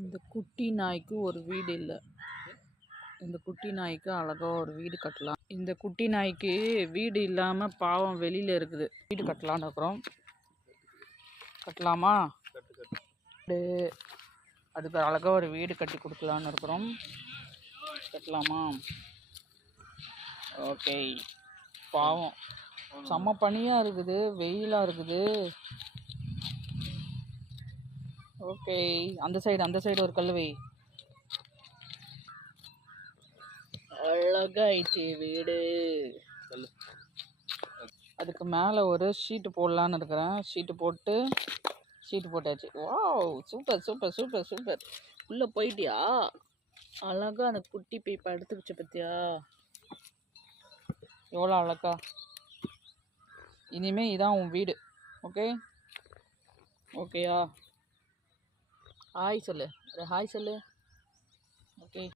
இந்த குட்டி நாய்க்கு ஒரு வீடு இல்லை. இந்த குட்டி நாய்க்கு அழகாக ஒரு வீடு கட்டலாம். இந்த குட்டி நாய்க்கு வீடு இல்லாமல் பாவம் வெளியில் இருக்குது. வீடு கட்டலான்னு இருக்கிறோம். கட்டலாமா? அதுக்கு அழகாக ஒரு வீடு கட்டி கொடுக்கலான்னு இருக்கிறோம். கட்டலாமா? ஓகே. பாவம். செம்ம பனியாக இருக்குது. வெயிலாக இருக்குது. ஓகே அந்த சைடு அந்த சைடு ஒரு கல் வை அழகாயிடுச்சு வீடு. அதுக்கு மேலே ஒரு ஷீட்டு போடலான்னு இருக்கிறேன். ஷீட்டு போட்டு ஷீட்டு போட்டாச்சு. Wow super super super super உள்ளே போயிட்டியா? அழகா அந்த குட்டி போய் படுத்துக்கிச்சு பத்தியா? எவ்வளோ அழகா? இனிமே இதான் உன் வீடு. ஓகே ஓகேயா ஹாய் சொல்லு. ஒரு ஹாய் சொல்லு. ஓகே